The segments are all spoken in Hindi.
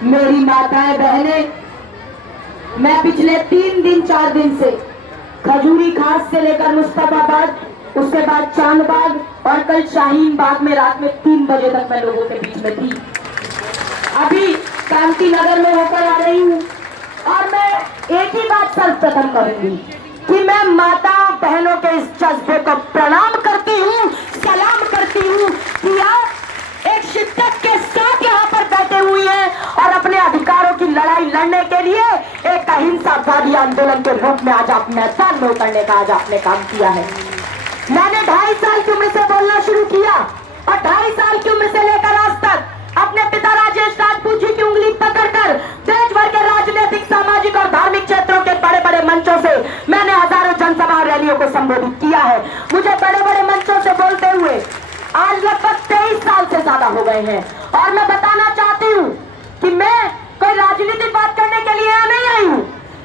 मेरी माताएं बहनें, मैं पिछले 3 दिन से खजूरी खास से लेकर मुस्तफाबाद, उसके बाद चांदबाग और कल शाहीन बाग में रात में 3 बजे तक मैं लोगों के बीच में थी। अभी कांति नगर में होकर आ रही हूँ और मैं एक ही बात सर्वप्रथम करूंगी कि मैं माता बहनों के इस जज्बे को प्रणाम करती हूँ, सलाम करती हूँ कि आप एक शिद्दत के साथ यहाँ पर बैठे हुए हैं और अपने अधिकारों की लड़ाई लड़ने के लिए एक अहिंसावादी आंदोलन के रूप में आज आप मैदान में उतरने का आज आपने काम किया है। मैंने 2.5 साल की उम्र से बोलना शुरू किया और 2.5 साल की उम्र से लेकर आज तक अपने पिता राजेश राजपूत जी की उंगली पकड़कर देश भर के राजनीतिक, सामाजिक और धार्मिक क्षेत्रों के बड़े बड़े मंचों से मैंने हजारों जनसभा रैलियों को संबोधित किया है। मुझे बड़े बड़े मंचों से बोलते हुए आज लगभग 23 साल से ज्यादा हो गए हैं और मैं बताना चाहती हूँ कि मैं कोई राजनीतिक बात करने के लिए नहीं आई हूँ।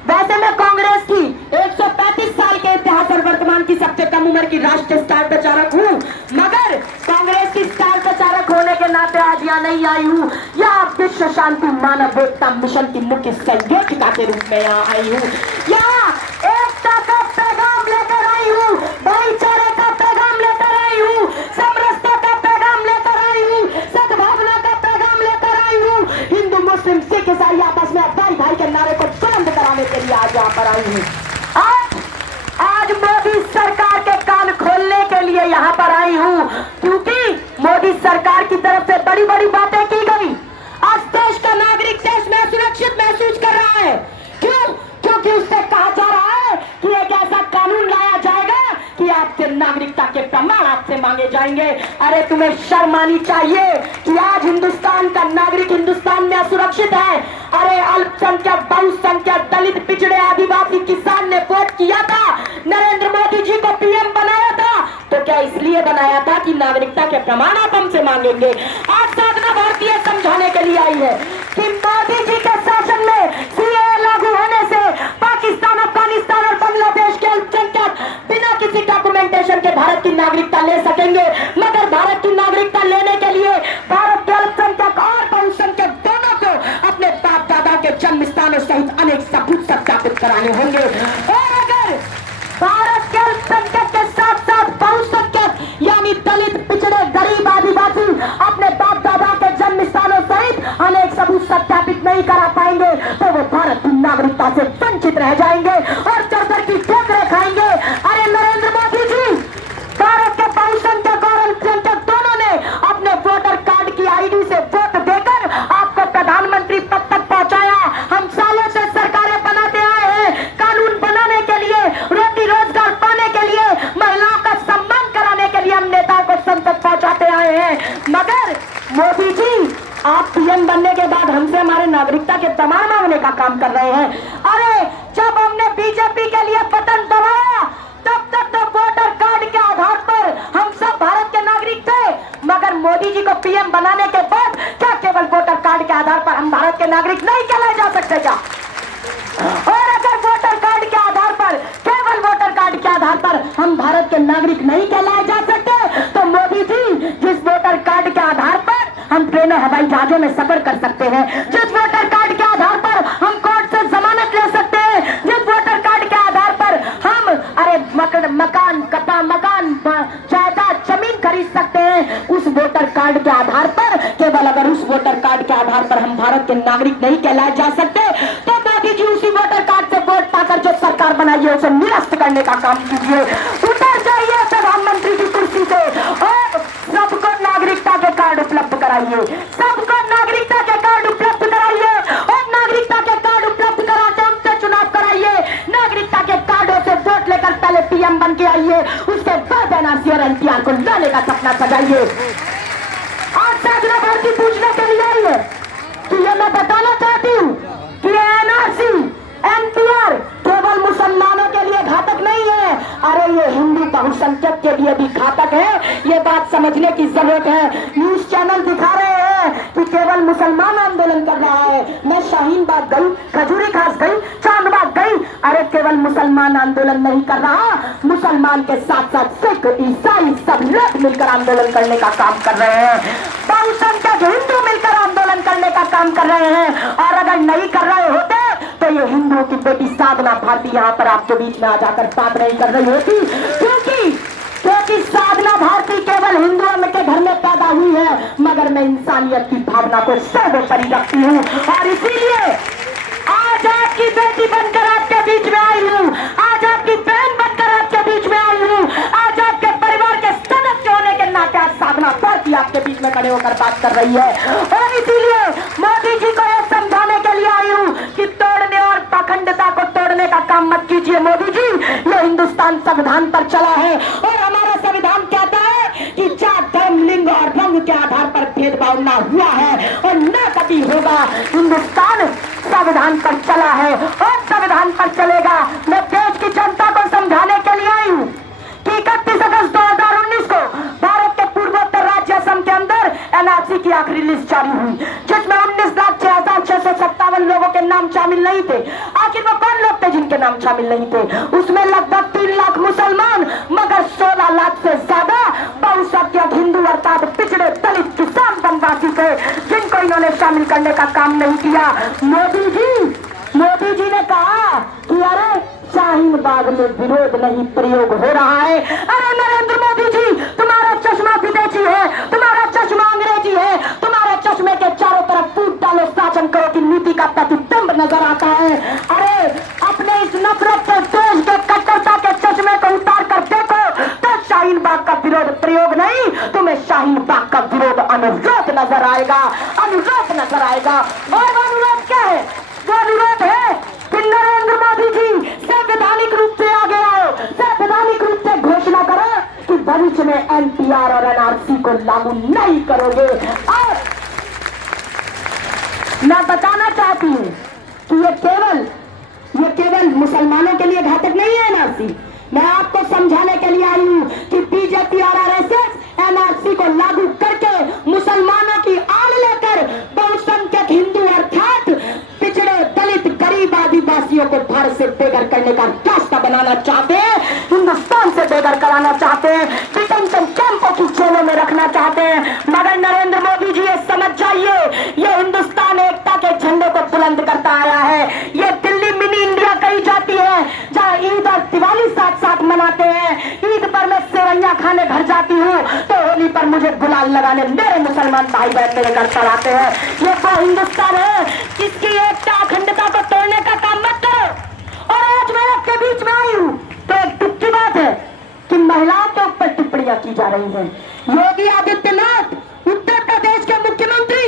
वैसे मैं कांग्रेस की 135 साल के इतिहास और वर्तमान की सबसे कम उम्र की राष्ट्रीय स्टार प्रचारक हूँ, मगर कांग्रेस की स्टार प्रचारक होने के नाते आज यहाँ नहीं आई हूँ। यहाँ विश्व शांति मानव एकता मिशन की मुख्य संयोजिका के रूप में यहाँ आई हूँ। यहाँ एकता का पैगाम लेकर आई हूँ, भाईचारे का पैगाम लेकर आई हूँ, समरसता का पैगाम लेकर आई हूँ, सद्भावना का पैगाम लेकर आई हूँ। हिंदू, मुस्लिम, सिख, ईसाई आपस में भाई भाई के नारे को बुलंद कराने के लिए आज यहाँ पर आई हूँ। आज मोदी सरकार के कान खोलने के लिए यहाँ पर आई हूँ, क्योंकि मोदी सरकार की तरफ से बड़ी बड़ी बातें की गई। आज देश का नागरिक देश में सुरक्षित महसूस कर रहा है। क्यों? क्योंकि उससे कहा जा रहा है कि एक ऐसा कानून लाया जाएगा कि आपसे नागरिकता के प्रमाण आपसे मांगे जाएंगे। अरे तुम्हें शर्म आनी चाहिए कि आज हिंदुस्तान का नागरिक हिंदुस्तान में असुरक्षित है। अरे अल्पसंख्यक, बहुसंख्यक, दलित, पिछड़े, आदिवासी, किसान ने वोट किया था, नरेंद्र मोदी जी को पीएम बनाया था, तो क्या इसलिए बनाया था कि नागरिकता के प्रमाण आप हमसे मांगेंगे? आज साधना भारतीय समझाने के लिए आई है कि मोदी जी के शासन में सीएए लागू होने से पाकिस्तान, अफगानिस्तान और बांग्लादेश के अल्पसंख्यक बिना किसी डॉक्यूमेंटेशन के भारत की नागरिकता ले सकेंगे, मगर भारत की नागरिकता लेने के लिए भारत के अल्पसंख्यक और बहुसंख्यक दोनों को अपने बाप दादा के जन्म स्थानों सहित अनेक सबूत सत्यापित कराने होंगे। और अगर भारत के अल्पसंख्यक के साथ साथ बहुसंख्यक यानी दलित, पिछड़े, गरीब, आदिवासी अपने बाप दादा के जन्म स्थानों सहित अनेक सबूत सत्यापित नहीं करा पाएंगे तो वो भारत की नागरिकता से वंचित रह जाएंगे और चरचर की ठोकरें खाएंगे। अरे नरेंद्र मोदी जी, भारत के बहुसंख्यक और अल्पसंख्यक दोनों ने अपने वोटर कार्ड की आईडी से वोट देकर आपको प्रधानमंत्री पद तक पहुंचाया। हम सालों से सरकारें बनाते आए हैं, कानून बनाने के लिए, रोटी रोजगार पाने के लिए, महिलाओं का सम्मान कराने के लिए हम नेताओं को संसद पहुंचाते आए हैं, मगर मोदी जी आप पीएम बनने के बाद हमसे हमारे नागरिकता के प्रमाण मांगने का काम कर रहे हैं। अरे जब हमने बीजेपी के लिए बटन दबाया तब तक तो वोटर कार्ड के आधार पर हम सब भारत के नागरिक थे, मगर मोदी जी को पीएम बनाने के बाद क्या केवल वोटर कार्ड के आधार पर हम भारत के नागरिक नहीं कहलाए जा सकते क्या? और अगर वोटर कार्ड के आधार पर, केवल वोटर कार्ड के आधार पर हम भारत के नागरिक नहीं कहलाए जा सकते तो मोदी जी, जिस वोटर कार्ड के आधार पर हम ट्रेनों, हवाई जहाजों में सफर कर सकते हैं, जिस वोटर कार्ड के आधार पर हम कोर्ट से जमानत ले सकते हैं, जिस वोटर कार्ड के आधार पर हम मकान, जायदाद, जमीन खरीद सकते हैं, उस वोटर कार्ड के आधार पर, केवल अगर उस वोटर कार्ड के आधार पर हम भारत के नागरिक नहीं कहलाए जा सकते तो मोदी जी उसी वोटर कार्ड से वोट पाकर जो सरकार बनाई है उसे निरस्त करने का काम कीजिए। उतर जाइए प्रधानमंत्री की कुर्सी से और सबको नागरिकता के कार्ड उपलब्ध कराइए, सबको नागरिकता के कार्ड उपलब्ध कराइए और नागरिकता के कार्ड उपलब्ध कराते हमसे चुनाव कराइए। नागरिकता के कार्डों से वोट लेकर पहले पीएम बन के आइए, उसके बाद एनआरसी और एनपीआर को लाने का सपना सजाइए। आज साधना भारती पूछने के लिए आई है कि ये मैं बताना चाहती हूँ कि एनआरसी, एनपीआर केवल मुसलमानों के लिए घातक नहीं है, अरे ये हिंदू बहुसंख्यक के लिए भी घातक है। ये बात समझने की जरूरत है। न्यूज चैनल दिखा रहे हैं कि केवल मुसलमान आंदोलन कर रहा है। मैं शाहीन बाग गई, खजूरी खास गई, चांदबाग गई, अरे केवल मुसलमान आंदोलन नहीं कर रहा, मुसलमान के साथ साथ सिख, ईसाई सब लोग मिलकर आंदोलन करने का काम कर रहे हैं। बहुसंख्यक हिंदू मिलकर आंदोलन करने का काम काम कर रहे हैं, और अगर नहीं कर रहे होते तो ये हिंदुओं की बेटी साधना भारती यहाँ पर आपके बीच में आ जाकर बात नहीं कर रही होती, क्योंकि साधना भारती केवल हिंदुओं के घर में पैदा हुई है, मगर मैं इंसानियत की भावना को सर्वोपरि रखती हूँ, और इसीलिए आज आपकी बेटी बनकर आपके बीच में आई हूँ, आज आपकी बहन बनकर आपके बीच में आई हूँ, आज आपके परिवार के सदस्य होने के नाते आज साधना भारती आपके बीच में खड़े होकर बात कर रही है। और इसीलिए मोदी जी को यह समझाने के लिए आई हूँ कि तोड़ने और पाखंडता को तोड़ने का काम मत कीजिए मोदी जी। ये हिंदुस्तान संविधान पर चला है, और हमारा संविधान कहता है कि जात, धर्म, लिंग और रंग के आधार पर भेदभाव न हुआ है और न कभी होगा। हिंदुस्तान संविधान पर चला है और संविधान पर चलेगा। मैं देश की जनता को समझाने के लिए आई हूँ कि 31 अगस्त 2019 को भारत के पूर्वोत्तर राज्य असम के अंदर एनआरसी की आखिरी लिस्ट जारी हुई, जिसमें 19,06,657 लोगों के नाम शामिल नहीं थे। आखिर वो कौन लोग थे जिनके नाम शामिल नहीं थे? उसमें लगभग 3 लाख मुसलमान, मगर 16 लाख से ज्यादा बहुसंख्यक हिंदू अर्थात पिछड़े, दलित, किसान, वनवासी थे, जिनको इन्होंने शामिल करने का काम नहीं किया। मोदी जी ने कहा कि अरे शाहीन बाग में विरोध नहीं प्रयोग हो रहा है। अरे नरेंद्र मोदी जी, तुम्हारा चश्मा विदेशी है, तुम्हारा चश्मा अंग्रेजी है, तुम्हारे चश्मे के चारों तरफ फूट डालो शासन करो की नीति का प्रतिबिंब नजर आता है। अरे अपने इस नफरत के देश के कट्टरता के चश्मे को उतार कर देखो तो शाहीन बाग का विरोध प्रयोग नहीं, तुम्हें शाहीन बाग का विरोध अनुरोध नजर आएगा, अनुरोध नजर आएगा। और अनुरोध क्या है? वो अनुरोध है कि नरेंद्र मोदी जी संवैधानिक रूप से आगे आओ, संवैधानिक रूप से घोषणा करो कि भविष्य में एनपीआर और एनआरसी को लागू नहीं करोगे। और मैं बताना चाहती हूँ कि ये केवल मुसलमानों के लिए घातक नहीं है एनआरसी। मैं आपको समझाने के लिए आई हूँ कि बीजेपी और आरएसएस एनआरसी को लागू करके मुसलमानों की आड़ लेकर बहुसंख्यक हिंदू अर्थात पिछड़े, दलित, गरीब, आदिवासियों को भारत से बेघर करने का रास्ता बनाना चाहते हैं, हिंदुस्तान से बेघर कराना चाहते हैं, डिटेंशन कैंपों की जेलों में रखना चाहते हैं। मगर नरेंद्र मोदी जी ये समझ जाइए, ये हिंदुस्तान एकता के झंडे को बुलंद करता आया है। ये दिल्ली मिनी इंडिया कही जाती है, जहाँ ईद और दिवाली साथ साथ मनाते हैं। ईद पर मैं सेवैयां खाने घर जाती हूँ तो होली पर मुझे गुलाल लगाने मेरे मुसलमान भाई बहन मेरे घर पर आते हैं। ये वो हिंदुस्तान है जिसकी एकता अखंडता को तोड़ने का काम मत करो। और आज मैं आपके बीच में आई हूँ तो एक दुख की बात है कि महिलाओं के ऊपर टिप्पणियां की जा रही हैं। योगी आदित्यनाथ उत्तर प्रदेश के मुख्यमंत्री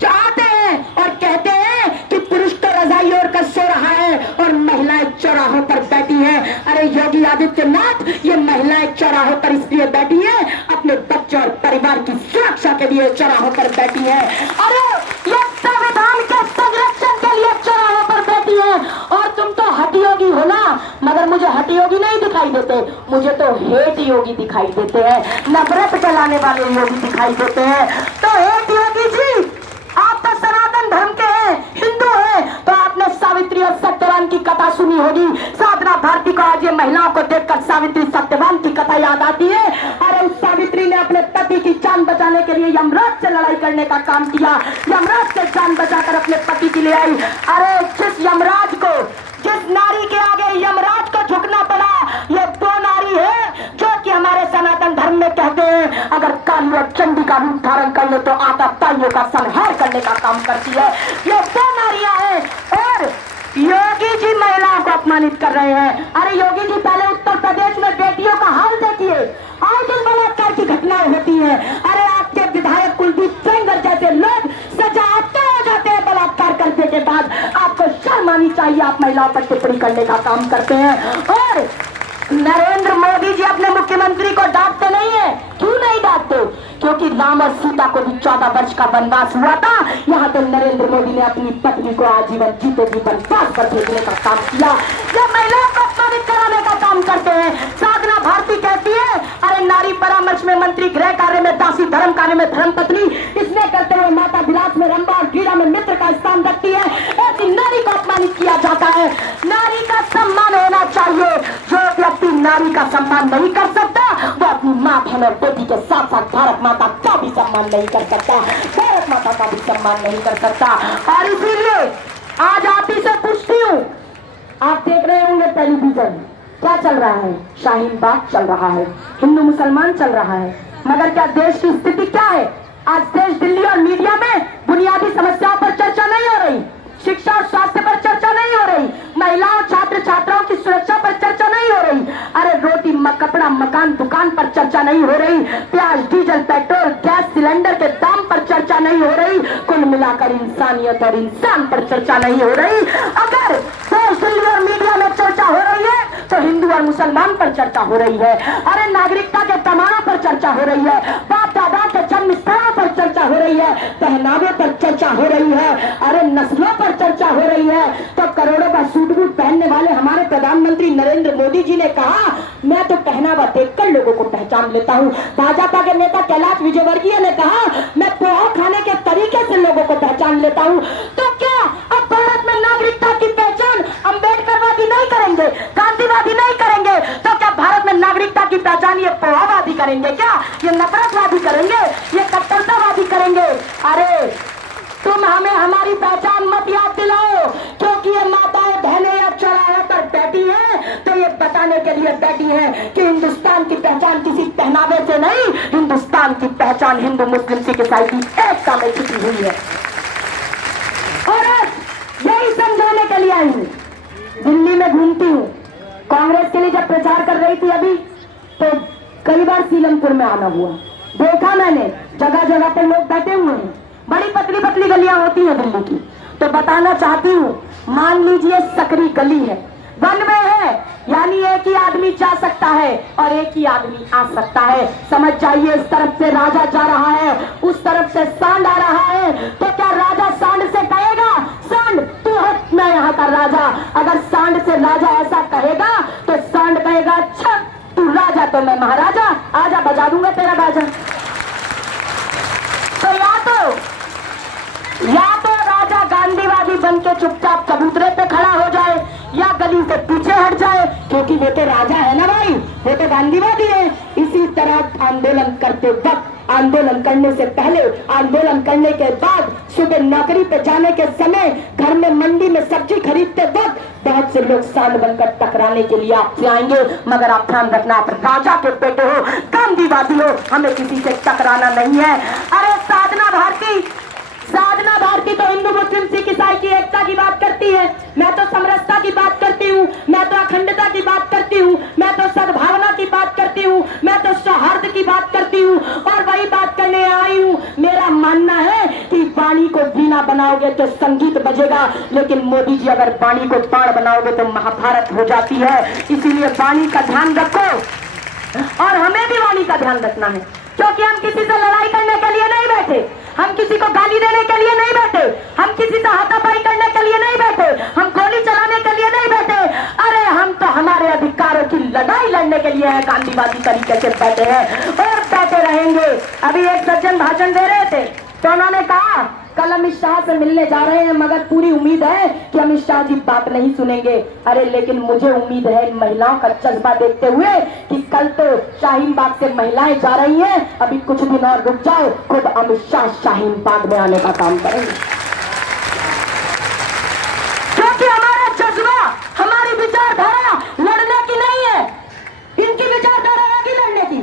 चाहते हैं और कहते हैं कि पुरुष तो रजाई ओढ़ कर सो रहा है और महिलाएं चौराहों पर बैठी हैं। अरे योगी आदित्यनाथ, ये महिलाएं चौराहों पर इसलिए बैठी हैं, अपने बच्चों और परिवार की सुरक्षा के लिए चौराहों पर बैठी हैं। अरे ये संविधान के संरक्षण के लिए चौराहों पर बैठी है। और तुम तो हठी योगी हो ना, मगर मुझे हठी योगी नहीं दिखाई देते, मुझे तो हेट योगी दिखाई देते हैं, नफरत फैलाने वाले योगी दिखाई देते हैं। तो हेट योगी जी, आप तो सनातन धर्म के हैं, हिंदू हैं, तो आपने सावित्री और सत्यवान की कथा सुनी होगी। साधना भारती को आज ये महिलाओं को देखकर सावित्री सत्यवान की कथा याद आती है। अरे उस सावित्री ने अपने पति की जान बचाने के लिए यमराज से लड़ाई करने का काम किया, यमराज से जान बचाकर अपने पति के लिए आई। अरे जिस यमराज को, जिस नारी के आगे यमराज को झुकना पड़ा, ये दो नारी है जो कि हमारे सनातन धर्म में कहते हैं अगर काली और चंडी का रूप धारण कर ले तो आतताइयों का संहार करने का काम करती है। ये दो नारियां हैं और योगी जी महिलाओं को अपमानित कर रहे हैं। अरे योगी जी, पहले उत्तर प्रदेश में बेटियों का हाल देखिए, आए दिन बलात्कार की घटनाएं होती है। अरे आपके विधायक कुलदीप सेंगर जैसे लोग सजाते हो जाते हैं बलात्कार करने के बाद, आपको शर्म आनी चाहिए। आप महिलाओं पर टिप्पणी करने का काम करते हैं। और नरेंद्र मोदी जी अपने मुख्यमंत्री को डांटते नहीं है। क्यों नहीं डांटते? क्योंकि राम और सीता को भी 14 वर्ष का वनवास हुआ था। यहाँ तो नरेंद्र मोदी ने अपनी पत्नी को आजीवन जीते जी वनवास पर भेजने का काम किया। ये महिलाओं को अपमानित कराने का काम करते हैं। साधना भारती कहती है अरे नारी परामर्श में मंत्री, गृह कार्य में दासी, धर्म कार्य में धर्म पत्नी, इसने करते हुए माता विलास में रंभा और क्रीड़ा में मित्र का स्थान रखती है। ऐसी नारी को अपमानित किया जाता है। नारी का सम्मान होना चाहिए। जो व्यक्ति नारी का सम्मान नहीं कर सकता वो अपनी माँ, बहन और बेटी के साथ साथ भारत माता का भी सम्मान नहीं कर सकता। भारत माता का भी सम्मान मुसलमान नहीं कर सकता। और इसीलिए आज आप ही से पूछती हूँ, आप देख रहे होंगे टेलीविजन, क्या चल रहा है? शाहीन बाग चल रहा है, हिंदू मुसलमान चल रहा है, मगर क्या देश की स्थिति क्या है? आज देश, दिल्ली और मीडिया में बुनियादी समस्याओं पर चर्चा नहीं हो रही, शिक्षा और स्वास्थ्य पर चर्चा नहीं हो रही, महिलाओं छात्र छात्राओं की सुरक्षा पर चर्चा नहीं हो रही, अरे रोटी कपड़ा मकान दुकान पर चर्चा नहीं हो रही, प्याज डीजल पेट्रोल गैस सिलेंडर के दाम पर चर्चा नहीं हो रही, कुल मिलाकर इंसानियत और इंसान पर चर्चा नहीं हो रही। अगर देश, दिल्ली और मीडिया में चर्चा हो रही है तो हिंदू और मुसलमान पर चर्चा हो रही है, अरे नागरिकता के प्रमाणों पर चर्चा हो रही है, बाप दादा के जन्म स्थानों पर चर्चा हो रही है, पहनावे पर चर्चा हो रही है, अरे नस्लों पर चर्चा हो रही है। तो करोड़ों का सूट बूट पहनने वाले हमारे प्रधानमंत्री नरेंद्र मोदी जी ने कहा, मैं तो पहनावा देखकर लोगों को पहचान लेता हूँ। भाजपा के नेता कैलाश विजयवर्गीय ने कहा, मैं पोहा खाने के तरीके से लोगों को पहचान लेता हूँ। तो क्या अब भारत में नागरिकता की पहचान अम्बेडकरवादी नहीं करेंगे, गांधीवादी नहीं करेंगे, तो क्या भारत में नागरिकता की पहचान ये पोहावादी करेंगे? क्या ये नफरतवादी करेंगे, ये कट्टरतावादी करेंगे? अरे तुम हमें हमारी पहचान मत याद दिलाओ, क्योंकि ये माताएं बहनें या चौराहे पर बैठी हैं तो ये बताने के लिए बैठी हैं कि हिंदुस्तान की पहचान किसी पहनावे से नहीं, हिंदुस्तान की पहचान हिंदू मुस्लिम सिख ईसाई की एकता में छुपी हुई है। और आज यही समझाने के लिए आई हूँ, दिल्ली में घूमती हूँ, कांग्रेस के लिए जब प्रचार कर रही थी अभी, तो कई बार सीलमपुर में आना हुआ, देखा मैंने जगह जगह पर लोग बैठे हुए हैं, बड़ी पतली पतली गलियां होती हैं दिल्ली की। तो बताना चाहती हूँ, मान लीजिए सकरी गली है, वन में है, यानी एक ही आदमी जा सकता है और एक ही आदमी आ सकता है। समझ जाइए, इस तरफ से राजा जा रहा है, उस तरफ से सांड आ रहा है, तो क्या राजा सांड से कहेगा, सांड तू हट, मैं यहाँ का राजा? अगर सांड से राजा ऐसा कहेगा तो सांड कहेगा, अच्छा तू राजा तो मैं महाराजा, आजा बजा दूंगा तेरा बाजा। तो या तो राजा गांधीवादी बन के चुपचाप चबूतरे पे खड़ा हो जाए या गली से पीछे हट जाए, क्योंकि वो तो राजा है ना भाई, वो तो गांधीवादी है। इसी तरह आंदोलन करते वक्त, आंदोलन करने से पहले, आंदोलन करने के बाद, सुबह नौकरी पे जाने के समय, घर में मंडी में सब्जी खरीदते वक्त बहुत से लोग सांड बनकर टकराने के लिए आपसे आएंगे, मगर आप ध्यान रखना, आप राजा के बेटे हो, गांधीवादी हो, हमें किसी से टकराना नहीं है। अरे साधना भारती तो हिंदू मुस्लिम सिख ईसाई की एकता की बात करती है, मैं तो समरसता की बात करती हूँ, मैं तो अखंडता की बात करती हूँ, मैं तो सद्भावना की बात करती हूँ, मैं तो सौहार्द की बात करती हूँ, और वही बात करने आई हूँ। मेरा मानना है कि वाणी को वीणा बनाओगे तो संगीत बजेगा, लेकिन मोदी जी अगर वाणी को बाण बनाओगे तो महाभारत हो जाती है। इसीलिए वाणी का ध्यान रखो, और हमें भी वाणी का ध्यान रखना है, क्योंकि हम किसी से लड़ाई करने के लिए नहीं बैठे, हम किसी को गाली देने के लिए नहीं बैठे, हम किसी से हाथापाई करने के लिए नहीं बैठे, हम गोली चलाने के लिए नहीं बैठे, अरे हम तो हमारे अधिकारों की लड़ाई लड़ने के लिए गांधीवादी तरीके से बैठे हैं और बैठे रहेंगे। अभी एक सज्जन भाषण दे रहे थे तो उन्होंने कहा, कल अमित शाह से मिलने जा रहे हैं, मगर पूरी उम्मीद है कि अमित शाह जी बात नहीं सुनेंगे। अरे लेकिन मुझे उम्मीद है महिलाओं का जज्बा देखते हुए कि कल तो शाहीन बाग से महिलाएं जा रही हैं, अभी कुछ दिन और रुक जाओ, खुद अमित शाह शाहीन बाग में आने का काम करेंगे, क्योंकि हमारा जज्बा, हमारी विचारधारा लड़ने की नहीं है, इनकी विचारधारा है कि लड़ने की।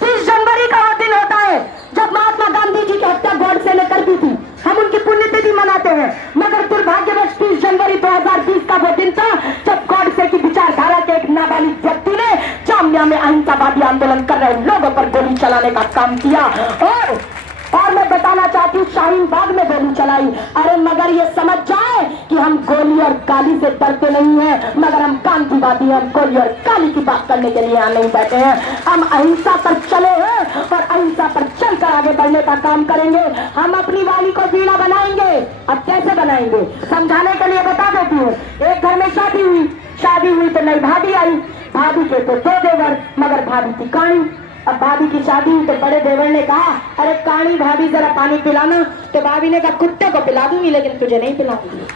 30 जनवरी का वो दिन होता है जब महात्मा गांधी जी की हत्या गॉडसे ने कर दी थी, हम उनकी पुण्यतिथि मनाते हैं, मगर दुर्भाग्यवश 30 जनवरी 2020 का वो दिन था जब गॉडसे की विचारधारा के एक नाबालिग व्यक्ति ने जामिया में अहिंसावादी आंदोलन कर रहे लोगों पर गोली चलाने का काम किया। और मैं बताना चाहती हूँ, शाहीन बाग में गोली चलाई। अरे मगर ये समझ जाए कि हम गोली और गाली से डरते नहीं हैं, मगर हम गांधीवादी हैं, हम गोली और गाली की बात करने के लिए यहाँ नहीं बैठे हैं। हम अहिंसा पर चले हैं और अहिंसा पर चलकर आगे बढ़ने का काम करेंगे। हम अपनी वाणी को वीणा बनाएंगे। अब कैसे बनाएंगे समझाने के लिए बता देती हूँ। एक घर में शादी हुई तो नई भाभी आई, भाभी के तो 2 देवर, मगर भाभी की काणी। अब भाभी की शादी हुई तो बड़े देवर ने कहा, अरे काणी भाभी जरा पानी पिलाना, तो भाभी ने कहा कुत्ते को पिला दूंगी लेकिन तुझे नहीं पिलाऊंगी।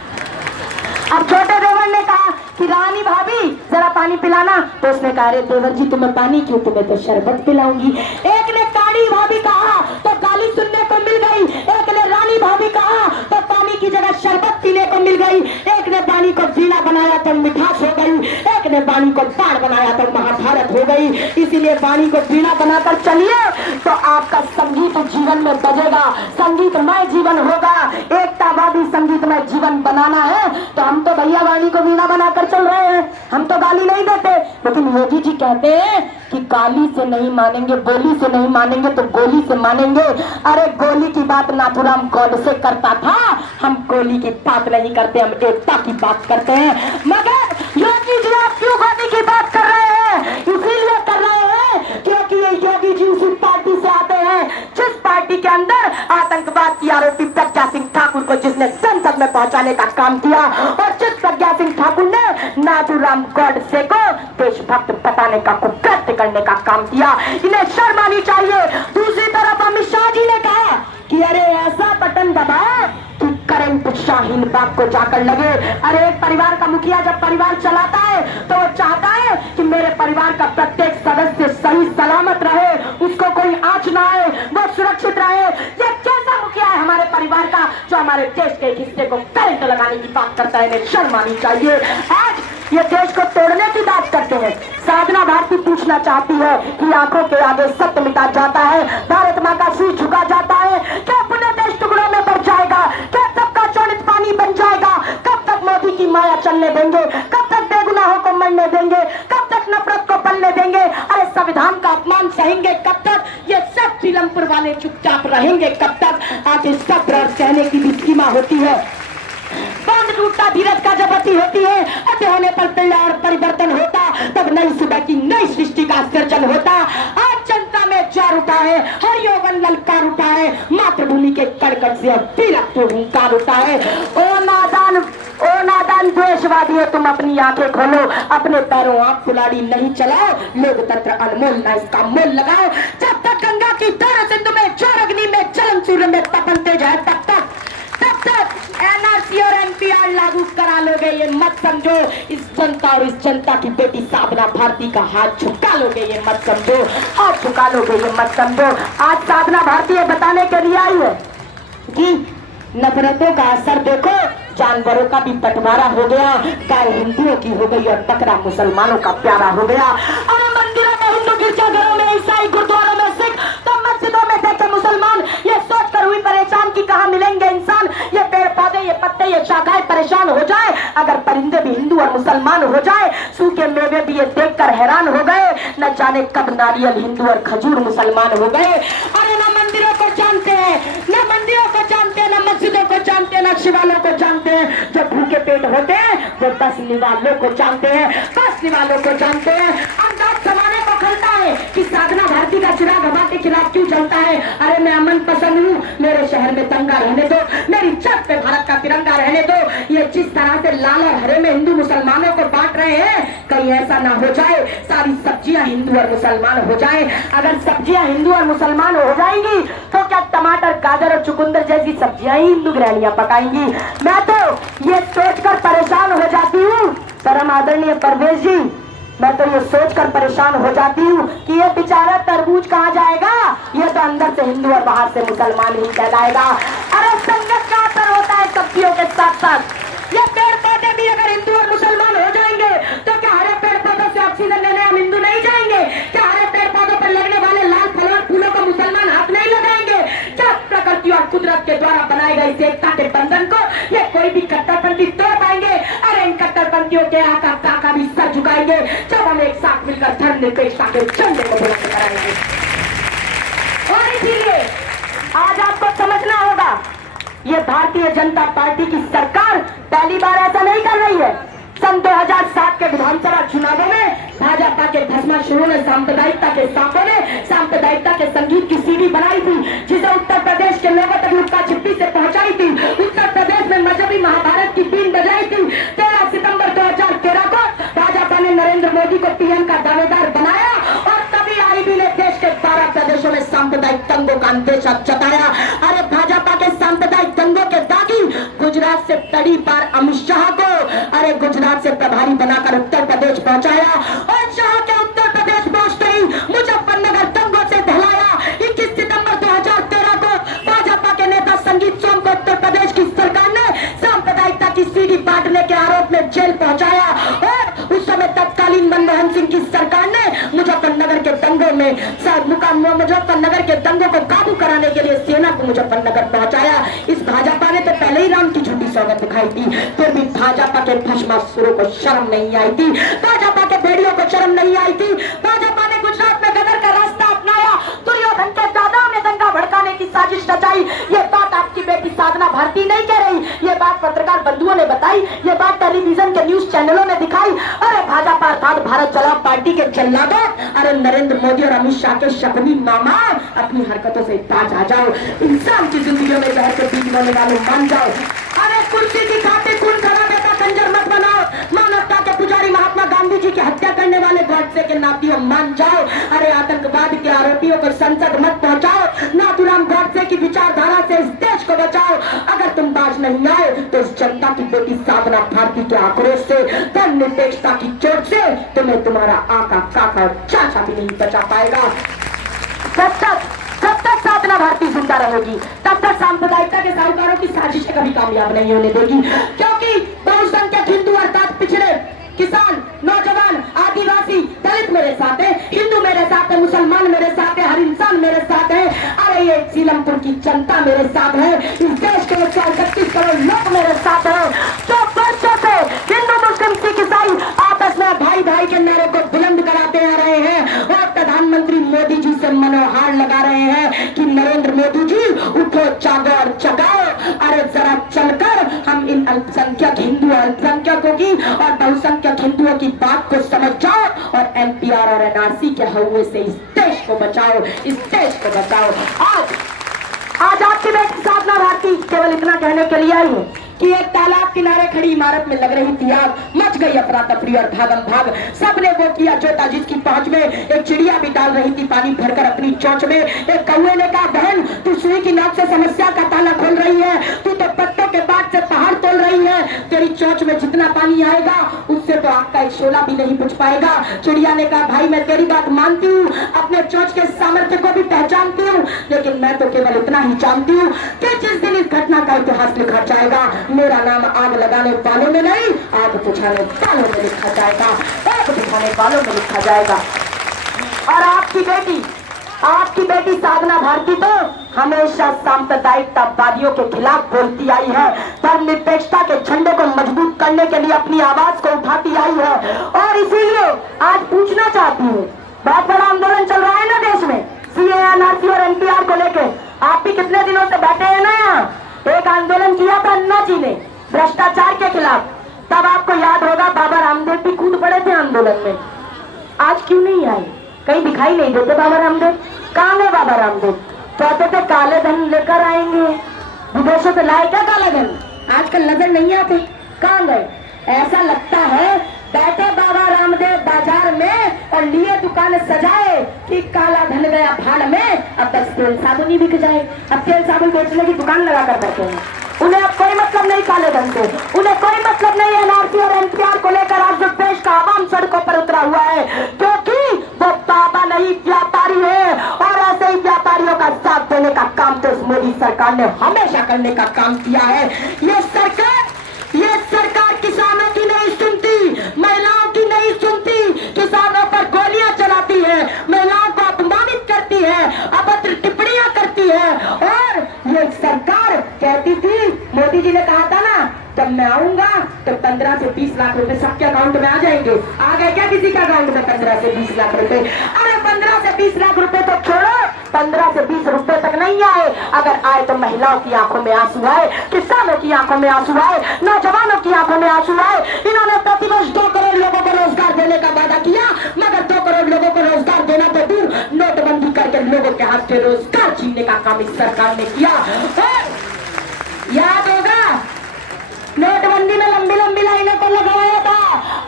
अब छोटे देवर ने कहा कि रानी भाभी जरा पानी पिलाना, तो उसने कहा, अरे देवर जी तुम्हें पानी क्यों, तुम्हें तो शरबत पिलाऊंगी। एक ने काणी भाभी कहा तो गाली सुनने को मिल गई, एक ने रानी भाभी कहा तो मिठास हो गई, एक ने वाणी को बाण बनाया तो महाभारत हो गई। इसीलिए वाणी को वीणा बनाकर चलिए तो आपका संगीत जीवन में बजेगा, संगीतमय जीवन होगा। एकतावादी संगीतमय जीवन बनाना है तो हम तो भैया वाणी को वीणा बनाकर चल रहे हैं, हम तो गाली नहीं देते। लेकिन योगी जी कहते हैं कि गाली से नहीं मानेंगे, गोली से नहीं मानेंगे तो गोली से मानेंगे। अरे गोली की बात नाथुराम गॉड से करता था, हम गोली की बात नहीं करते, हम एकता की बात करते हैं। मगर योगी जी आप क्यों गोली की बात कर रहे हैं? इसीलिए कर रहे हैं क्योंकि ये योगी जी उसी पार्टी से आते हैं जिस पार्टी के अंदर आतंकवाद की आरोपी प्रज्ञा सिंह ठाकुर को जिसने संसद में पहुंचाने का काम किया, और जिस प्रज्ञा सिंह ठाकुर ने नाथुराम गॉडसे को देशभक्त बताने का कुकृत्य करने का काम किया। इन्हें शर्म आनी चाहिए। दूसरी तरफ अमित शाह जी ने कहा कि अरे ऐसा बटन दबाओ कि करंट शाहीन बाग को जाकर लगे। अरे एक परिवार का मुखिया जब परिवार चलाता है तो वो चाहता है कि मेरे परिवार का प्रत्येक सदस्य सही सलामत रहे, उसको कोई आंच ना आए, वो सुरक्षित रहे। ये कैसा मुखिया है हमारे परिवार का जो हमारे देश के हिस्से को करंट लगाने की बात करता है? इन्हें शर्म आनी चाहिए। आज ये देश को तोड़ने की बात करते हैं। साधना भारती पूछना चाहती है कि आंखों के आगे सत्य मिटा जाता है, भारत मां का सिर झुका जाता है, क्या पुनः देश टुकड़ों में बढ़ जाएगा? क्या सबका चौड़ित पानी बन जाएगा? कब तक मोदी की माया चलने देंगे? कब तक बेगुनाहों को मरने देंगे? कब तक नफरत को पलने देंगे? अरे संविधान का अपमान सहेंगे कब तक? ये सब फिल्मपुर वाले चुपचाप रहेंगे कब तक? आखिर सब्र और सहने की भी सीमा होती है। बांध टूटता धीरज का जब अति होती है, अति होने पर पिल्ला और परिवर्तन होता, तब नई सुबह की नई सृष्टि का सृजन होता। आज जनता में ज्वार उठा है, हर यौवन ललकार उठा है, मातृभूमि के कड़कड़ से तिलक तो हुंकार उठा है। ओ नादान देशवादी है, तुम अपनी आंखें खोलो, अपने पैरों आंख कुलाड़ी नहीं चलाओ, लोकतंत्र अनमोल ना इसका मोल लगाओ। जब तक गंगा की धारा सिंधु में ज्वार अग्नि में जलन सूर्य में तपन तेज है, तब तक एनआरसी और एनपीआर लागू करा लोगे ये मत समझो। इस जनता और इस जनता की बेटी साधना भारती का हाथ झुका लोगे ये मत समझो, हाथ झुका लोगे ये मत समझो। आज साधना भारती ये बताने के लिए आई है कि नफरतों का असर देखो, जानवरों का भी बंटवारा हो गया, गाय हिंदुओं की हो गई और बकरा मुसलमानों का प्यारा हो गया। अरे मंदिरों में हिंदू, गिरजाघरों में ईसाई, गुरुद्वारों में सिख, तो मस्जिदों में देखे मुसलमान। ये सोचकर हुई परेशान कि कहाँ मिलेंगे इंसान। ये पेड़ पौधे, ये पत्ते, ये शाखाएं परेशान हो जाए, अगर परिंदे भी हिंदू और मुसलमान हो जाए। सूखे मेवे भी ये देखकर हैरान हो गए, न जाने कब नारियल हिंदू और खजूर मुसलमान हो गए। अरे न मंदिरों को जानते हैं, न मंदिरों को जानते हैं, न मस्जिदों को जानते हैं, न शिवालयों को जानते हैं। जो भूखे पेट होते हैं वो बस निवालों को जानते हैं, बस निवालों को जानते हैं। अंदाज जमाने को खलता है कि साधना भारती का चिराग हवा के खिलाफ क्यों जलता है। अरे मैं अमन पसंद हूँ, मेरे शहर में दंगा रहने दो, मेरी छत पे भारत का तिरंगा रहने दो। ये जिस तरह से लाल और हरे में हिंदू मुसलमानों को बांट रहे हैं, कहीं ऐसा ना हो जाए सारी सब्जियां हिंदू और मुसलमान हो जाए। अगर सब्जियां हिंदू और मुसलमान हो जाएंगी तो क्या टमाटर, गाजर और चुकंदर जैसी सब्जियां ही हिंदू गृहणियां पकाएंगी? मैं तो ये सोचकर परेशान हो जाती हूँ, परम आदरणीय परवेश जी, मैं तो ये सोचकर परेशान हो जाती हूँ कि ये बेचारा तरबूज कहाँ जाएगा? ये तो अंदर से हिंदू और बाहर से मुसलमान ही कहलाएगा। अरे संगत का असर होता है सब्जियों के साथ साथ। ये पेड़ पौधे भी अगर हिंदू और मुसलमान हो जाएंगे तो क्या हरे पेड़ पौधों से ऑक्सीजन लेने हम हिंदू नहीं जाएंगे? क्या हरे पेड़ पौधों पर लगने वाले लाल फलों और फूलों को मुसलमान हाथ नहीं लगाएंगे? क्या प्रकृति और कुदरत के द्वारा बनाए गए इस एकता के बंधन को ये कोई भी कट्टरपंथी तोड़ पाएंगे? अरे इन कट्टरपंथियों के आका का भी सर झुकाएंगे जब हम एक साथ मिलकर धर्मनिरपेक्षता के झंडे को बुलंद कराएंगे। और इसीलिए आज आपको समझना होगा, ये भारतीय जनता पार्टी की सरकार पहली बार ऐसा नहीं कर रही है। सन 2007 के विधानसभा चुनावों में भाजपा के भस्मासुरों ने सांप्रदायिकता के सांपों ने सांप्रदायिकता के संगीत की सीडी बनाई थी, जिसे उत्तर प्रदेश के लोगों तक लुक्का छिपी से पहुंचाई थी। उत्तर प्रदेश में मजहबी महाभारत की बीन बजाई थी। 13 सितंबर 2013 को भाजपा ने नरेंद्र मोदी को पीएम का दावेदार बनाया और तभी आईबी ने देश के 12 प्रदेशों में सांप्रदायिक दंगों का अंदेशा जताया। अरे भाजपा के सांप्रदायिक दंगों के दागी गुजरात से तड़ी पार अमित शाह को अरे गुजरात से प्रभारी बनाकर उत्तर प्रदेश पहुंचाया और शाह के उत्तर प्रदेश पहुंचते ही मुजफ्फरनगर दंगों से दहलाया। 21 सितंबर 2013 को भाजपा के नेता संगीत सोम को उत्तर प्रदेश की सरकार ने सांप्रदायिकता की सीडी बांटने के आरोप में जेल पहुंचाया ने मुजफ्फरनगर के दंगों को काबू कराने के लिए सेना को मुजफ्फरनगर पहुंचाया। इस भाजपा ने तो पहले ही राम की झूठी सौगंध दिखाई थी, फिर भी भाजपा के भस्मासुरों को शर्म नहीं आई थी, भाजपा के भेड़ियों को शर्म नहीं आई थी। भाजपा ने गुजरात में गदर का रास्ता अपनाया, दुर्योधन के दादा ने दंगा भड़काने की साजिश रचाई। ये बात आपकी बेटी साधना भारती नहीं कह रही, ये बात पत्रकार बंधुओं ने बताई, ये बात टेलीविजन के न्यूज चैनलों ने दिखाई। अरे भाजपा अर्थात भारत चलाओ पार्टी के जल्लादों, अरे नरेंद्र मोदी और अमित शाह के शकुनी मामा, अपनी हरकतों से बाज आ जाओ। इंसान की जिंदगी में जहर के बीच होने वाले मान जाओ। अरे कुर्सी की खातिर खून खराबे का कंजर मत बनाओ। मानवता के पुजारी महात्मा गांधी जी की हत्या करने वाले गॉडसे के नातियों मान जाओ। अरे आतंकवाद के आरोपियों को संसद मत पहुंचाओ। नाथुराम गॉडसे की विचारधारा से इस देश को बचाओ। अगर तुम बाज नहीं आए तो इस जनता की बेटी साधना भारती के आक्रोश से, धर्म निरपेक्षता की चोट से तुम्हें तुम्हारा आका, काका और चाचा भी नहीं बचा पाएगा। जब तक साधना भारती जिंदा रहेगी तब तक सांप्रदायिकता के साहूकारों की साजिशें कभी कामयाब नहीं होने देगी, क्योंकि बहुसंख्यक हिंदू अर्थात पिछड़े, किसान, नौजवान, आदिवासी, दलित मेरे साथ है, हिंदू मेरे साथ है, मुसलमान मेरे साथ है, हर इंसान मेरे साथ है। अरे ये सीलमपुर की जनता मेरे साथ है, इस देश के 131 करोड़ लोग मेरे साथ है। जो वर्षों से हिंदू, मुस्लिम, सिख, ईसाई आपस में भाई भाई के नारे को बुलंद कराते आ रहे हैं और प्रधानमंत्री मोदी जी से मनोहार लगा रहे हैं कि नरेंद्र मोदी जी उठो, जागो और जगाओ। अरे जरा चलकर हम इन अल्पसंख्यक हिंदू अल्पसंख्यकों की और बहुसंख्यक हिंदुओं की बात को समझ जाओ और एनपीआर और एनआरसी के हौवे से इस देश को बचाओ, इस देश को बचाओ। आज आपकी बेटी साधना भारती केवल इतना कहने के लिए आई है कि एक तालाब किनारे खड़ी इमारत में लग रही थी आग, मच गई अफरा तफरी और भागम भाग। सबने वो किया जो था जिसकी पहुंच में। एक चिड़िया भी डाल रही थी पानी भरकर अपनी चोंच में। एक कौवे ने कहा, बहन तू सुई की नोक से समस्या का ताला खोल रही है, तू तो पत्तों के बाट से पहाड़ तोड़ रही है, तेरी चोंच में जितना पानी आएगा उससे तो आग का एक शोला भी नहीं बुझ पाएगा। चिड़िया ने कहा, भाई मैं तेरी बात मानती हूँ, अपने चोंच के सामर्थ्य को भी पहचानती हूँ, लेकिन मैं तो केवल इतना ही जानती हूँ कि जिस दिन इस घटना का इतिहास लिखा जाएगा मेरा नाम आग लगाने वालों में नहीं, आग बुझाने वालों में लिखा जाएगा, आग बुझाने वालों में लिखा जाएगा। और आपकी बेटी साधना भारती तो हमेशा सांप्रदायिकतावादियों के खिलाफ बोलती आई है, धर्मनिरपेक्षता के झंडे को मजबूत करने के लिए अपनी आवाज को उठाती आई है। और इसीलिए आज पूछना चाहती हूँ, बहुत बड़ा आंदोलन चल रहा है ना देश में, सीए, एनआरसी और एनपीआर को लेकर। आप भी कितने दिनों से बैठे हैं ना यहाँ। एक आंदोलन किया था अन्ना जी ने भ्रष्टाचार के खिलाफ, तब आपको याद होगा बाबा रामदेव भी कूद पड़े थे आंदोलन में। आज क्यों नहीं आए, कहीं दिखाई नहीं देते बाबा रामदेव। कहाँ गए बाबा रामदेव? कहते थे काले धन लेकर आएंगे, विदेशों से लाए क्या काला धन, आजकल नजर नहीं आते, कहाँ गए? ऐसा लगता है बैठे बाबा रामदेव बाजार में और लिए दुकान सजाए कि काला धन गया भाड़ में, अब बस तेल साबुन ही बिक जाए। अब तेल साबुन बेचने की दुकान लगा कर बैठे हैं। उन्हें अब कोई मतलब नहीं काले धन से, उन्हें कोई मतलब नहीं एनआरसी और एनपीआर को लेकर आज जो देश का आवाम सड़कों पर उतरा हुआ है, क्योंकि वो बाबा नहीं व्यापारी है। और ऐसे ही व्यापारियों का साथ देने का काम तो इस मोदी सरकार ने हमेशा करने का काम किया है। ये सरकार किसानों की नहीं सुनती, महिलाओं की नहीं सुनती, किसानों पर गोलियां चलाती है, महिलाओं को अपमानित करती है, अभद्र टिप्पणियां करती है। और ये सरकार कहती थी, मोदी जी ने कहा था ना, जब मैं आऊंगा तो 15 से 20 लाख रुपए सबके अकाउंट में आ जाएंगे। आ गए क्या किसी के अकाउंट में 15 से 20 लाख रुपए? अरे 15 से 20 लाख रुपए तो छोड़ो, 15 से 20 रुपए तक नहीं आए। अगर आए तो महिलाओं की आंखों में आंसू आए, किसानों की आंखों में आंसू आए, नौजवानों की आंखों में आंसू आए। इन्होंने प्रतिवर्ष 2 करोड़ लोगों को रोजगार देने का वादा किया, मगर 2 करोड़ लोगों को रोजगार देना तो दूर, नोटबंदी करके लोगों के हाथ से रोजगार छीनने का काम इस सरकार ने किया। याद होगा नोटबंदी में लंबी लंबी लाइनों को लगाया था।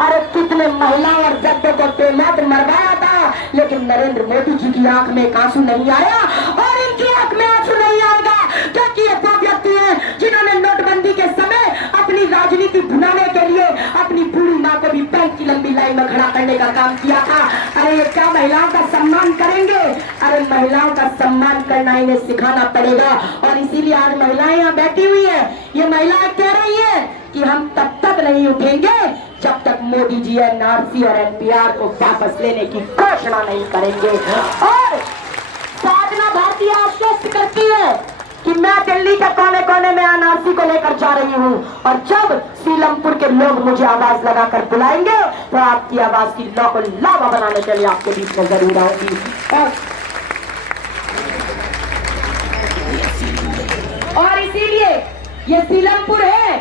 अरे कितने महिलाओं और बच्चों को बेमौत मरवाया था, लेकिन नरेंद्र मोदी जी की आंख में एक आंसू नहीं आया और इनकी आंख में आंसू नहीं आएगा, क्योंकि ये वो व्यक्ति हैं जिन्होंने नोटबंदी के समय अपनी राजनीति भुनाने के लिए अपनी बूढ़ी माँ को भी बैंक की लंबी लाइन में खड़ा करने का काम किया था। अरे ये क्या महिलाओं का सम्मान करेंगे? अरे महिलाओं का सम्मान करना इन्हें सिखाना पड़ेगा। और इसीलिए आज महिलाएं यहाँ बैठी हुई है। ये महिलाएं कह रही है कि हम तब तक नहीं उठेंगे जब तक मोदी जी एनआरसी और एनपीआर को वापस लेने की घोषणा नहीं करेंगे। और साधना भारती आश्वस्त करती है कि मैं दिल्ली के कोने कोने में एनआरसी को लेकर जा रही हूं, और जब सीलमपुर के लोग मुझे आवाज लगाकर बुलाएंगे तो आपकी आवाज की लौ को लावा बनाने के लिए आपके बीच में जरूर आऊंगी। और इसीलिए ये सीलमपुर है,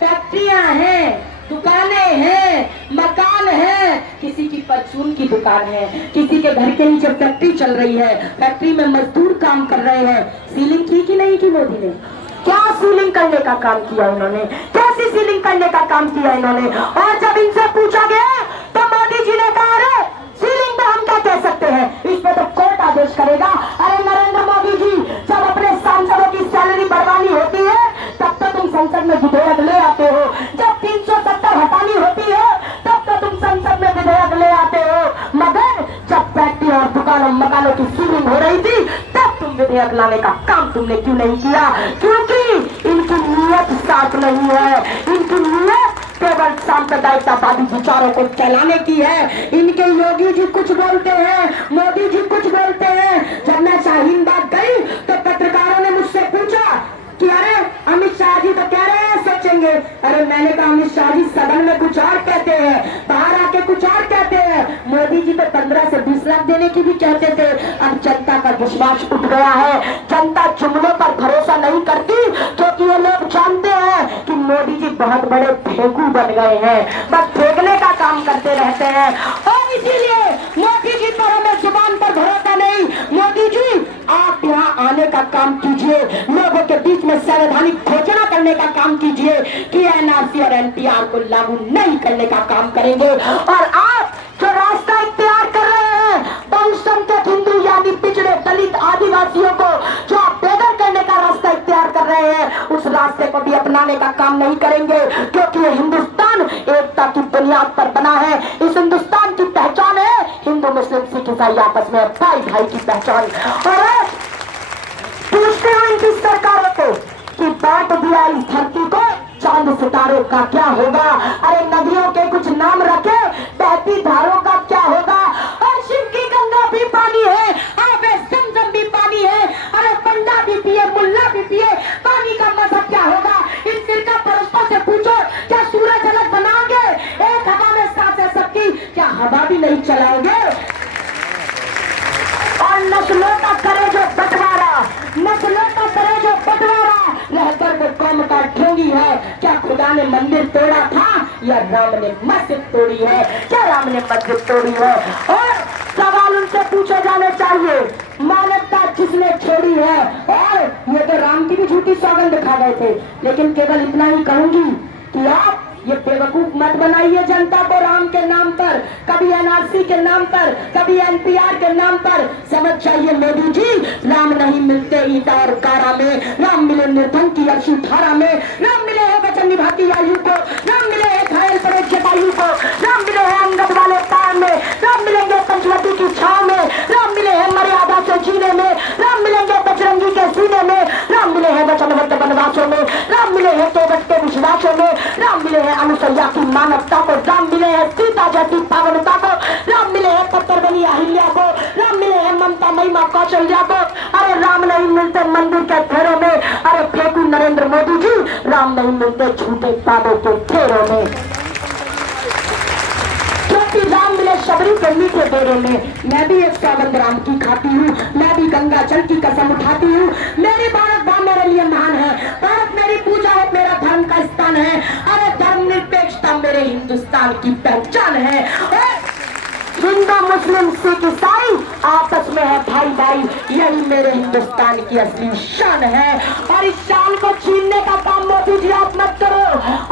फैक्ट्रियां हैं, दुकानें हैं, मकान है, किसी की परचून की दुकान है, किसी के घर के नीचे फैक्ट्री चल रही है, फैक्ट्री में मजदूर काम कर रहे हैं। सीलिंग की कि नहीं की मोदी ने? क्या सीलिंग करने का काम किया इन्होंने? कैसी सीलिंग करने का काम किया इन्होंने? और जब इनसे पूछा गया तो मोदी जी ने कहा, अरे सीलिंग तो हम क्या कह सकते हैं, इस पे तो कोर्ट आदेश करेगा। अरे नरेंद्र मोदी जी, जब अपने सांसदों की सैलरी बढ़वानी होती है तब तो तुम संसद में विधेयक ले आते हो, जब 370 हटानी होती है तब तो तुम संसद में विधेयक ले आते हो, मगर जब फैक्ट्री और दुकानों मकानों की सीलिंग हो रही थी तब तुम विधेयक लाने का काम तुमने क्यों नहीं किया? क्योंकि इनकी नीयत साफ नहीं है, इनकी नीयत केवल सांप्रदायिकतावादी विचारों को चलाने की है। इनके योगी जी कुछ बोलते हैं, मोदी जी कुछ बोलते हैं। जब मैं शाहीन बाग गई तो पत्रकारों ने मुझसे पूछा कि अरे अमित शाह जी तो कह रहे हैं सोचेंगे। अरे मैंने कहा अमित शाह जी सदन में कुछ और कहते हैं, बाहर आके कुछ और कहते हैं। मोदी जी तो 15 से 20 लाख देने की भी कहते थे। अब जनता का विश्वास उठ गया है, जनता जुमलों पर भरोसा नहीं करती, क्योंकि ये लोग जानते हैं कि मोदी जी बहुत बड़े फेंकू बन गए हैं, बस फेंकने का काम करते रहते हैं। और इसीलिए मोदी जी पर हमें जुबान पर भरोसा नहीं। मोदी जी आप यहाँ आने का काम कीजिए, लोगों के बीच में संवैधानिक घोषणा करने का काम कीजिए कि एनआरसी और एनपीआर को लागू नहीं करने का काम करेंगे। और आप जो रास्ता इख्तियार कर रहे हैं बहुसंख्यक हिंदू यानी पिछड़े दलित आदिवासियों को जो आप बेदर करने का रास्ता इख्तियार कर रहे हैं, उस रास्ते को भी अपनाने का काम नहीं करेंगे, क्योंकि ये हिंदुस्तान एकता की बुनियाद पर बना है। इस हिंदुस्तान की पहचान है हिंदू मुस्लिम सिख ईसाई आपस में भाई भाई की पहचान। और पूछते हो इनकी सरकारों को कि बांट दिया इस धरती को, चांद सितारों का क्या होगा? अरे नदियों के कुछ नाम रखे, बहती धारों का क्या होगा? और शिव की गंगा भी पानी है, आबे समझम भी पानी है। अरे पंडा भी पिए, मुल्ला भी पिए, पानी का मजहब क्या होगा? इन फिरका परस्तों से पूछो, क्या सूरज अलग बनाओगे? एक हवा में सांसें सबकी, क्या हवा भी नहीं चलाओगे? और नस्लों का करे जो बंटवारा, नस्लों का करे जो बंटवारा, रहकर को कौम का ढोंगी है। क्या खुदा ने मंदिर तोड़ा था या राम ने मस्जिद तोड़ी है? क्या राम ने मस्जिद तोड़ी है? और सवाल उनसे पूछे जाने चाहिए, मानवता जिसने छोड़ी है। और ये तो राम की भी झूठी सौगंध खा गए थे, लेकिन केवल इतना ही कहूंगी कि आप ये बेवकूफ मत बनाइए जनता को राम के नाम पर, कभी एनआरसी के नाम पर, कभी एनपीआर के नाम पर। समझ जाइए मोदी जी, राम नहीं मिलते ईटा और कारा में, राम मिले निर्धन की अर्शी धारा में, राम मिले है वचन निभाती आयु को, राम मिले है घायल पड़े जटायु को, राम मिले है अंगद वाले तार में, राम मिलेंगे पंचवटी की छाव में, राम मिले हैं मर्यादा से जीने में, राम मिलेंगे बजरंगी के सीने में, राम मिले हैं वचनबद्ध वनवासों में, राम मिले हैं केवट के विश्वासों में, राम मिले हैं अनुसैया की मानवता को, राम मिले हैं सीता जैसी पावनता को, राम मिले हैं पत्थरबनी अहिल्या को, राम मिले हैं ममता महिमा कौशल्या को। अरे राम नहीं मिलते मंदिर के घेरों में, अरे फेंकू नरेंद्र मोदी जी, राम नहीं मिलते झूठे पादों के घेरों में, क्योंकि राम मिले शबरी के मीठे डेरे में। मैं भी एक सौगंध राम की खाती हूँ, मैं भी गंगा जल की कसम उठाती हूँ। मेरी भारत माँ मेरे लिए महान है, भारत मेरी पूजा है, मेरा धर्म का स्थान है। अरे धर्मनिरपेक्षता मेरे हिंदुस्तान की पहचान है। हिंदू मुस्लिम सिख ईसाई आपस में है भाई भाई, यही मेरे हिंदुस्तान की असली शान है। और इस शान को छीनने का काम मोदी जी आप मत करो।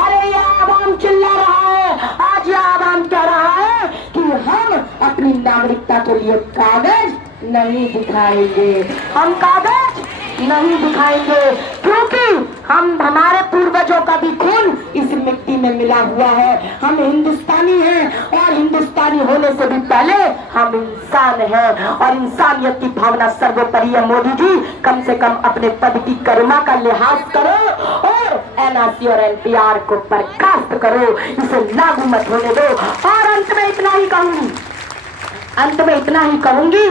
अरे ये आवाम चिल्ला रहा है, आज ये आवाम कह रहा है कि हम अपनी नागरिकता के लिए कागज नहीं दिखाएंगे, हम कागज नहीं दिखाएंगे, क्योंकि हम हमारे पूर्वजों का भी खून इस मिट्टी में मिला हुआ है। हम हिंदुस्तानी हैं और हिंदुस्तानी होने से भी पहले हम इंसान हैं, और इंसानियत की भावना सर्वोपरि है। मोदी जी कम से कम अपने पद की गरिमा का लिहाज करो और एनआरसी और एनपीआर को बर्खास्त करो, इसे लागू मत होने दो। और अंत में इतना ही कहूंगी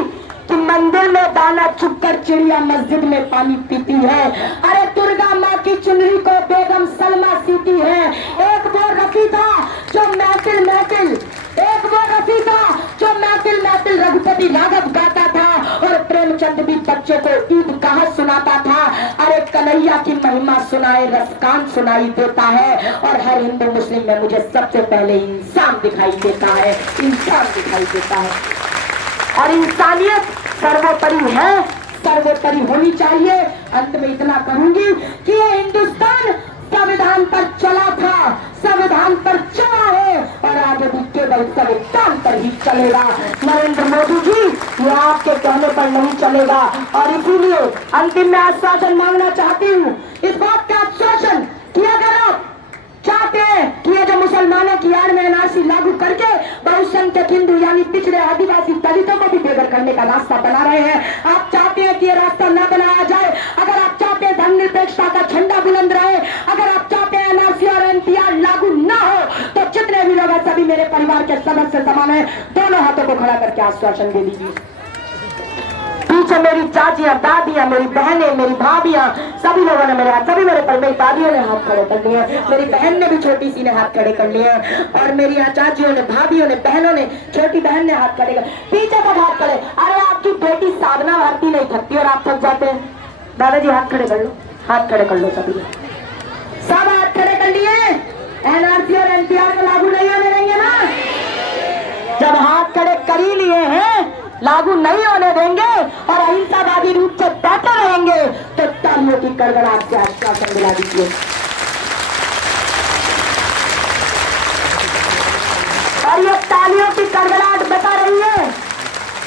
कि मंदिर में दाना चुपकर चिड़िया मस्जिद में पानी पीती है। अरे दुर्गा माँ की चुनरी को बेगम सलमा सीती है। एक वो रफी था जो महफिल रघुपति राघव गाता था और प्रेमचंद भी बच्चों को ईद कहा सुनाता था। अरे कन्हैया की महिमा सुनाए रसकान सुनाई देता है। और हर हिंदू मुस्लिम में मुझे सबसे पहले इंसान दिखाई देता है। और इंसानियत सर्वोपरि है, सर्वोपरि होनी चाहिए। अंत में इतना कहूंगी कि ये हिंदुस्तान संविधान पर चला था, संविधान पर चला है और आगे भी केवल संविधान पर ही चलेगा। नरेंद्र मोदी जी, ये आपके कहने पर नहीं चलेगा। और इसीलिए अंतिम में आश्वासन मांगना चाहती हूँ, इस बात का आश्वासन कि अगर आप चाहते हैं कि ये जो मुसलमानों की आड़ में एनआरसी लागू करके बहुसंख्यक हिंदू यानी पिछड़े आदिवासी दलितों को भी बेघर करने का रास्ता बना रहे हैं, आप चाहते हैं कि ये रास्ता न बनाया जाए, अगर आप चाहते हैं धर्मनिरपेक्षता का झंडा बुलंद रहे, अगर आप चाहते हैं एनआरसी और एनपीआर लागू ना हो, तो जितने भी लोग हैं सभी मेरे परिवार के सदस्य समान है, दोनों हाथों को खड़ा करके आश्वासन दे दीजिए। पीछे मेरी चाचियां, दादियां, मेरी बहनें, मेरी भाभियां, सभी लोगों ने सभी मेरे पर, मेरी दादियों ने हाथ खड़े कर लिए, मेरी बहन ने भी छोटी सी ने हाथ खड़े कर लिए और मेरी यहाँ चाचियों ने, भाभियों ने, बहनों ने, छोटी बहन ने हाथ खड़े कर, पीछे तक हाथ खड़े। अरे आपकी बेटी साधना भारती नहीं थकती और आप थक जाते हैं। दादाजी हाथ खड़े कर लो, हाथ खड़े कर लो, सभी सब हाथ खड़े कर लिए। एनआरसी और एनपीआर को लागू नहीं होने देंगे ना? जब हाथ खड़े कर ही लिए हैं, लागू नहीं होने देंगे और अहिंसावादी रूप से बैठे रहेंगे, तो तालियों की गड़गड़ाहट से आश्वासन दिला दीजिए। और ये तालियों की गड़गड़ाहट बता रही है,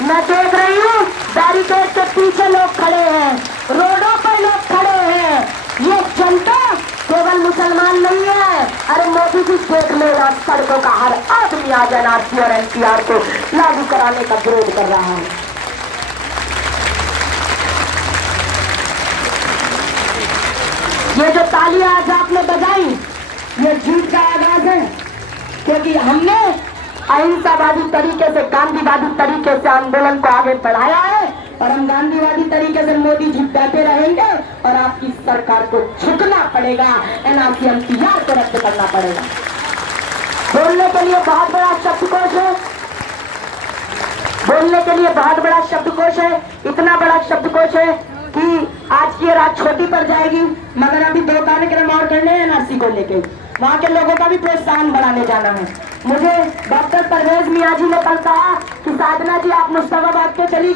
मैं देख रही हूँ बैरिकेड के पीछे लोग खड़े हैं, रोडों पर लोग खड़े हैं। ये जनता केवल मुसलमान नहीं है। अरे मोदी जी देख लेगा, सड़कों का हर आदमी आज एनआरसी और एनपीआर को लागू कराने का विरोध कर रहा है। ये जो तालियां आज आपने बजाई, ये जीत का आगाज है, क्योंकि हमने अहिंसावादी तरीके से, गांधीवादी तरीके से आंदोलन को आगे बढ़ाया है और हम गांधीवादी तरीके से मोदी जी बैठे रहेंगे और आपकी सरकार को झुकना पड़ेगा, एनआरसी एनपीआर को रद्द करना पड़ेगा। बोलने के लिए बहुत बड़ा शब्दकोश है, बोलने के लिए बहुत बड़ा शब्दकोश है, इतना बड़ा शब्दकोश है कि आज की रात छोटी पड़ जाएगी, मगर अभी 2 कार्यक्रम और करने हैं एनआरसी को लेके, वहाँ के लोगों का भी प्रोत्साहन बढ़ाने जाना है। मुझे डॉक्टर परवेज मियाँ जी ने कल कहा कि साधना जी आप मुस्तफाबाद के चली गई।